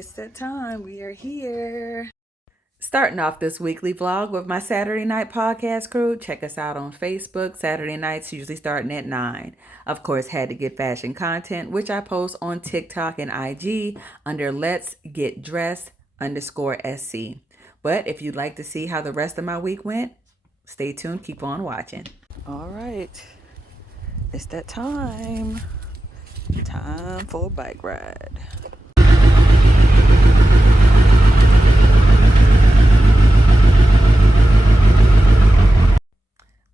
It's that time. We are here. Starting off this weekly vlog with my Saturday night podcast crew. Check us out on Facebook. Saturday nights usually starting at 9. Of course, had to get fashion content, which I post on TikTok and IG under Let's Get Dressed _SC. But if you'd like to see how the rest of my week went, stay tuned. Keep on watching. All right. It's that time. Time for a bike ride.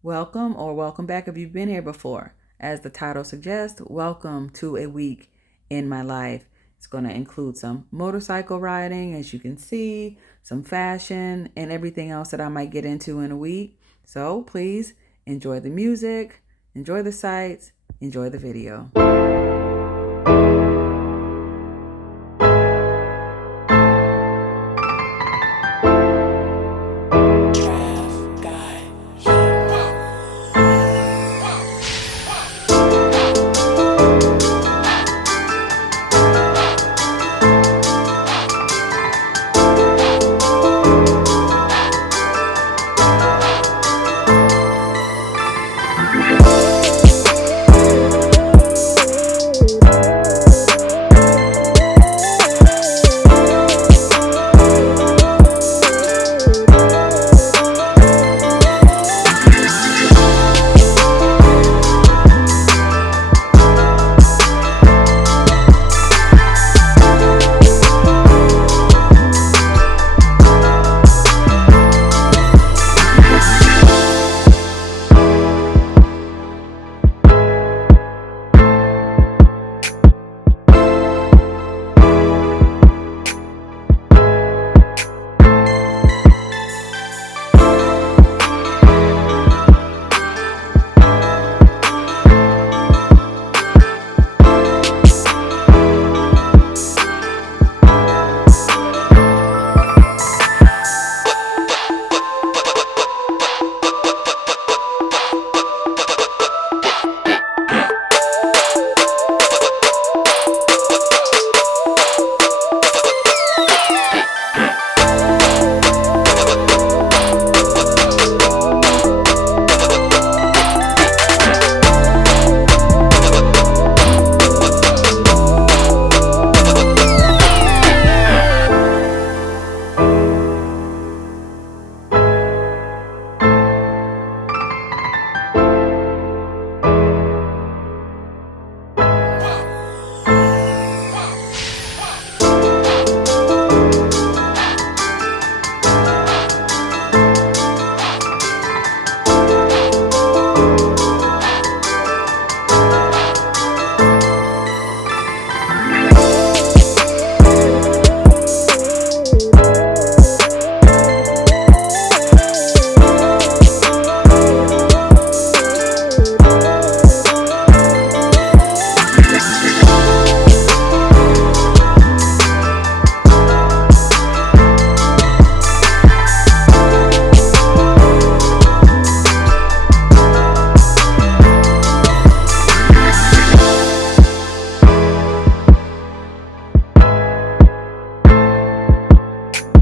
Welcome back if you've been here before. As the title suggests, welcome to a week in my life. It's going to include some motorcycle riding, as you can see, some fashion, and everything else that I might get into in a week. So please enjoy the music, enjoy the sights, enjoy the video.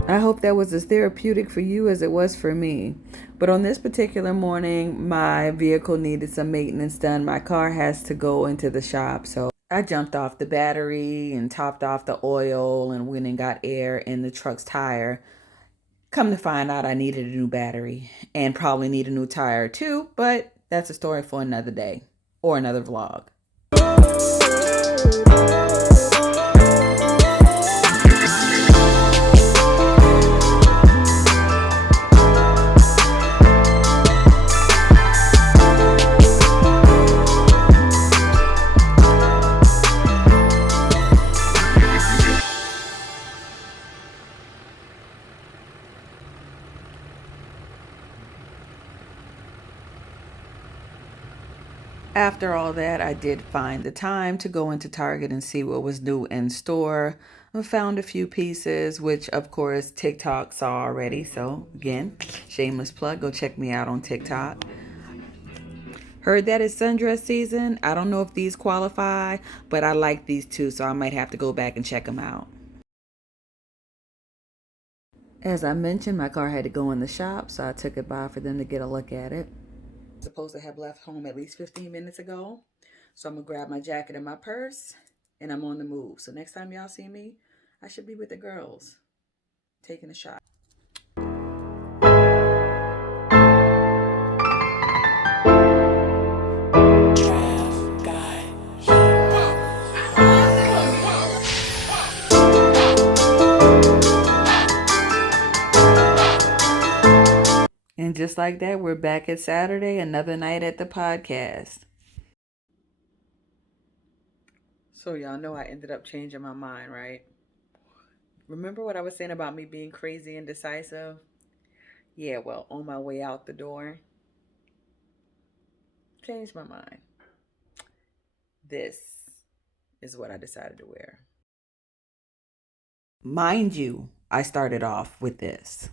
I hope that was as therapeutic for you as it was for me. But on this particular morning, my vehicle needed some maintenance done. My car has to go into the shop. So I jumped off the battery and topped off the oil and went and got air in the truck's tire. Come to find out, I needed a new battery and probably need a new tire too. But that's a story for another day or another vlog. After all that, I did find the time to go into Target and see what was new in store. I found a few pieces, which of course TikTok saw already. So again, shameless plug, go check me out on TikTok. Heard that it's sundress season. I don't know if these qualify, but I like these two, so I might have to go back and check them out. As I mentioned, my car had to go in the shop, so I took it by for them to get a look at it. Supposed to have left home at least 15 minutes ago. So I'm gonna grab my jacket and my purse and I'm on the move. So next time y'all see me, I should be with the girls taking a shot. And just like that, we're back at Saturday, another night at the podcast. So y'all know I ended up changing my mind, right? Remember what I was saying about me being crazy and decisive? Yeah, well, on my way out the door, changed my mind. This is what I decided to wear. Mind you, I started off with this.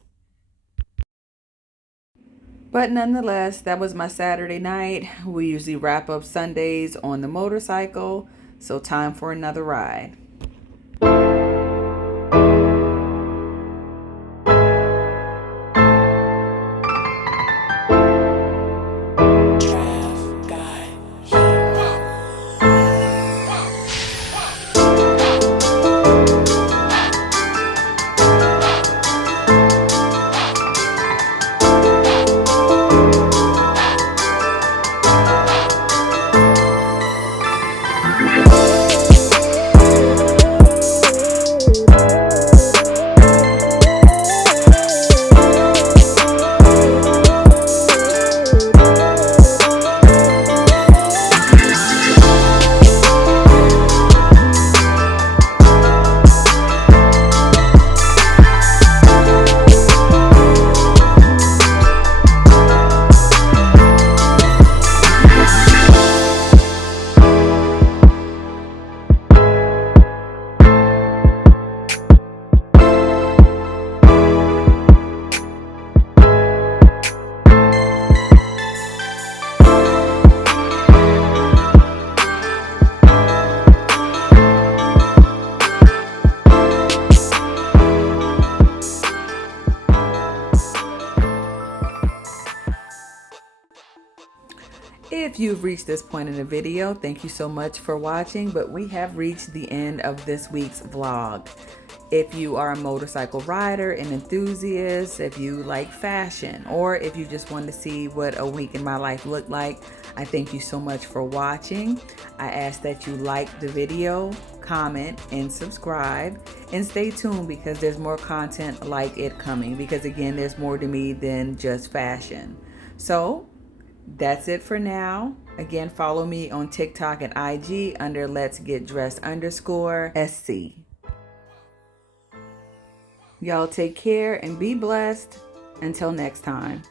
But nonetheless, that was my Saturday night. We usually wrap up Sundays on the motorcycle, so time for another ride. If you've reached this point in the video, thank you so much for watching, but we have reached the end of this week's vlog. If you are a motorcycle rider, an enthusiast, if you like fashion, or if you just want to see what a week in my life looked like, I thank you so much for watching. I ask that you like the video, comment, and subscribe, and stay tuned because there's more content like it coming, because again, there's more to me than just fashion. So that's it for now. Again, follow me on TikTok and IG under Let's Get Dressed _SC. Y'all take care and be blessed. Until next time.